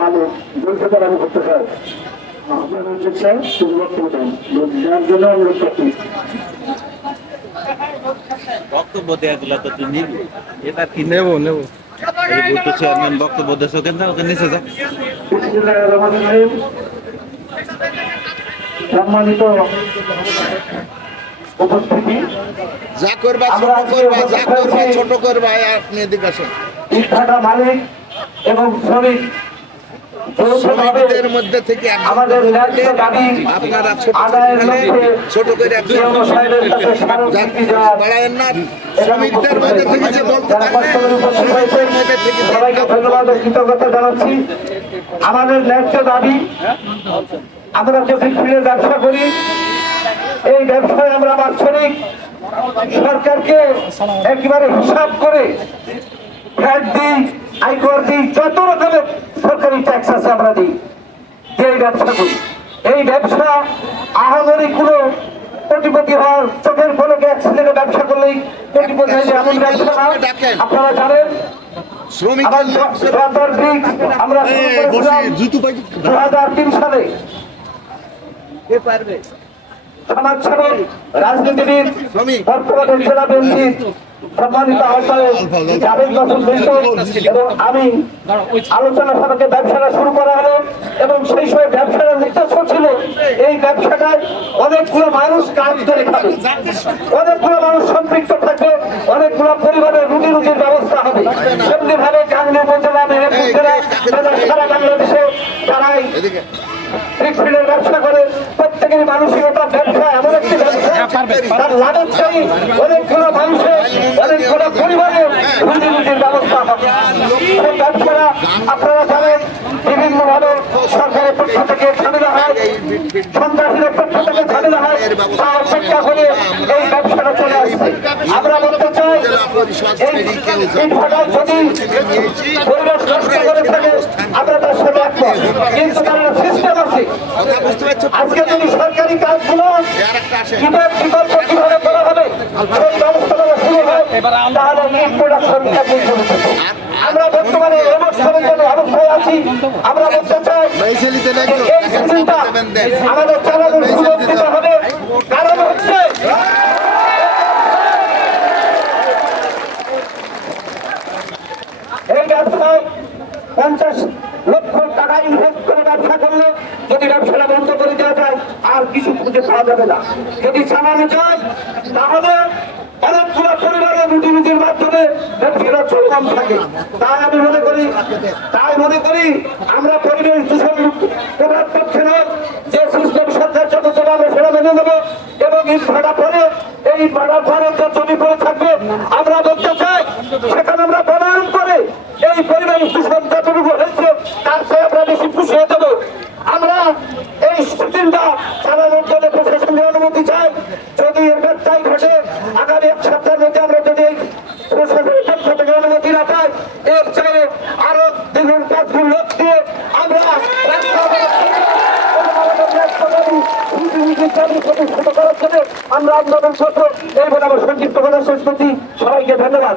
মালিক বলতে পারে আমি করতে চাই আপনার শুধু বক্তব্য দেন। যার জন্য অনুরোধ করছি বক্তব্য দেওয়াগুলো তো তুই নিবি। এটা কি নেব নেব? এই বুদ্ধ চেয়ারম্যান বক্তব্য দেশ ওকে নিচে যা। সম্মানিত উপস্থিতি। যা করবা ছোট করবা যা করবা ছোট করবা আপনি এদিকে আসেন। মালিক এবং শ্রমিক। শ্রমিকদের মধ্যে থেকে আপনারা ছোট ছোট করে একজন না। শ্রমিকদের মধ্যে থেকে যে বলতে যারা পারবে কষ্ট করে উপস্থিত হয়েছে, শ্রমিকদের মধ্যে থেকে সবাইকে ধন্যবাদ কৃতজ্ঞতা জানাচ্ছি। আমাদের ন্যায্য দাবি আমরা যে ফিল্ডের ব্যবসা করি এই ব্যবসায় আমরা বাৎসরিক সরকারকে একেবারে হিসাব করে ফ্যাট দিই আয়কর দিই যত রকমের সরকারি ট্যাক্স আছে আমরা দিই যে এই ব্যবসা করি। এই ব্যবসা আহামরি কোনো কোটিপতি হওয়ার চোখের পলকে অ্যাক্সিডেন্টে ব্যবসা করলেই কোটিপতি হয়ে এমন ব্যবসা না। আপনারা জানেন আমার দু হাজার তিন সালে। সমাজসেবক রাজনীতিবিদ। জেলা সম্মানিত আহ্বায়ক জাভেদ মাসুদ মিন্টু এবং আমি আলোচনা সভাকে ব্যবসাটা শুরু করা হলো এবং সেই সময় ব্যবসার উদ্দেশ্য ছিল এই ব্যবসাটায় অনেকগুলো মানুষ কাজ করে খাবে। অনেকগুলো মানুষ সম্পৃক্ত থাকবে অনেকগুলো পরিবারের রুটি রুটির ব্যবস্থা হবে। সেমনি ভাবে গাঙ্গি উপজেলা মেহেরপুর জেলা সারা বাংলাদেশে তারাই ব্যবসা করে প্রত্যেকের মানসিকতা ব্যবসা এমন একটি ব্যবসা তার চাই অনেকগুলো মানুষের অনেকগুলো পরিবারের রুজি রুটির ব্যবস্থা হবে ব্যবসারা আপনারা জানেন বিভিন্ন ভাবে সরকারের পক্ষ থেকে ঝামেলা হয়, সন্ত্রাসীদের পক্ষ থেকে ঝামেলা হয় তা অপেক্ষা করে এই ব্যবসাটা চলে আসছে। আমরা বলতে চাই, এই ভাটা যদি পরিবেশ নষ্ট করে থাকে, আমরা তার কিন্তু তার সিস্টেম আছে আজকে যদি সরকারি কাজগুলো বিকল্প কীভাবে করা হবে সেই ব্যবস্থাগুলো শুরু হয় তাহলে এই প্রোডাকশনটা আমরা বর্তমানে জন্য অবস্থায় আছি আমরা বলতে চাই এই সিজনটা আমাদের চালানোর সুযোগ দিতে হবে। কারণ হচ্ছে এই ব্যবসায় পঞ্চাশ লক্ষ টাকা ইনভেস্ট করে ব্যবসা করলে, যদি ব্যবসাটা বন্ধ করে দেওয়া যায়, আর কিছু খুঁজে পাওয়া যাবে না। যদি চালানো যায় তাহলে অনেকগুলো পরিবারের রুটি রুটির মাধ্যমে ব্যবসাটা থাকে। তাই আমি মনে করি, তাই মনে করি, আমরা পরিবেশ দূষণ করার পক্ষে নয়, যে সিস্টেম সরকার যত সেটা মেনে নেব এবং ইট ভাড়া পরে, এই ভাড়ার পরে যে জমি পড়ে থাকবে, আমরা বলতে চাই, সেখানে আমরা বনায়ন করে এই পরিবেশ দূষণ আমরা বেশি আমরা এই সিস্টেমটা চালানোর জন্য প্রশাসনের অনুমতি চাই, যদি এর ব্যবসায় ঘটে, আগামী এক সপ্তাহের মধ্যে আমরা যদি প্রশাসনের পক্ষ থেকে অনুমতি না পাই, এর চাইলে আরও দ্বিগুণ কাজগুলো লক্ষ্য দিয়ে আমরা আমরা আন্দোলন করব। এই বলে আমার সংক্ষিপ্ত কথা শেষ করছি। সবাইকে ধন্যবাদ।